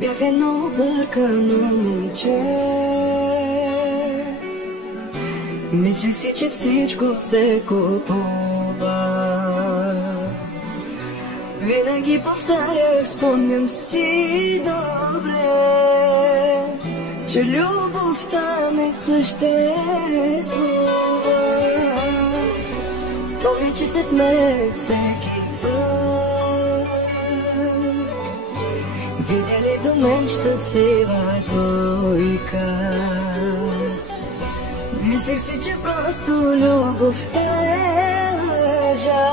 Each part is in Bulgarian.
Бях едно объркано момче. Мислех си, че всичко се купува. Винаги повтарях, спомням си добре, че любовта не съществува. Помня, че се смеех всеки път, видя ли до мен щастлива двойка. Мислех си, че просто любовта е лъжа,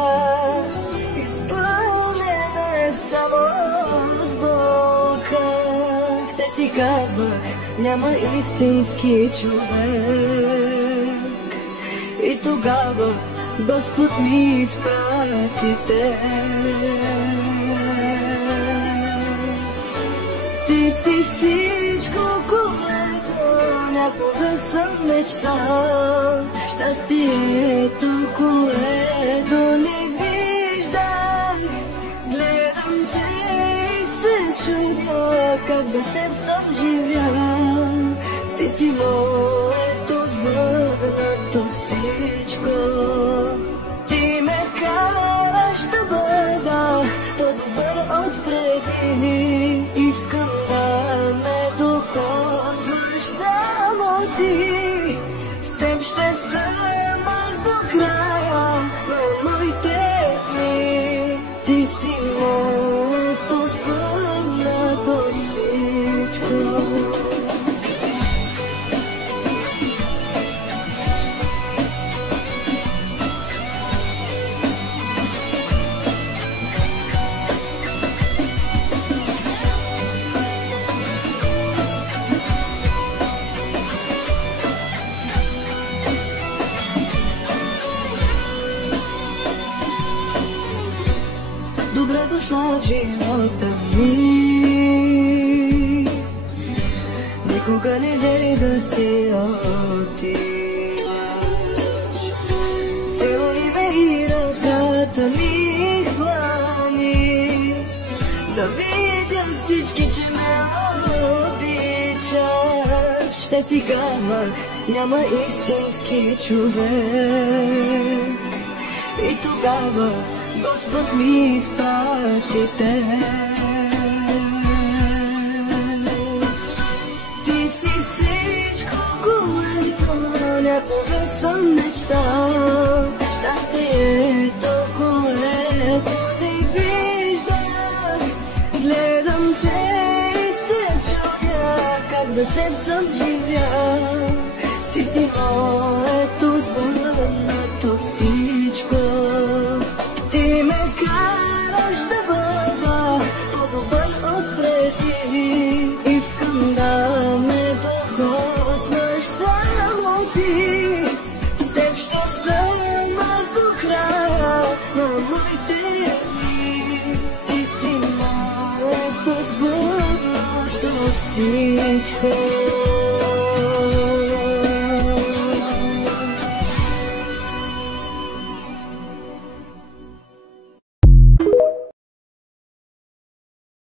изпълнена е само с болка. Все си казвах, няма истински човек. И тогава Господ ми изпрати те. Ти си всичко, което някога съм мечтал. Щастието, което не виждах. Гледам те и се чудя, как без теб съм живял. Ти си моето сбъднато всичко. Ти ме караш да бъда по-добър от преди. Искам да ме докосваш само ти. С теб ще съм аз до края на моите дни. Ти си моето сбъднато всичко. Добре дошла в живота ми. Никога не дей да си отиваш. Целуни ме и ръката ми хвани, да видят всички, че ме обичаш. Все си казвах, няма истински човек. И тогава Господ ми изпрати те. Ти си всичко, което някога съм мечтал. Щастието, което не виждах. Гледам те и се чудя, как без теб съм живял. Ти си моето сбъднато всичко. Ти ме караш да бъда по-добър от преди. Искам да ме докосваш само ти. С теб ще съм аз до края на моите дни. Ти си моето сбъднато всичко.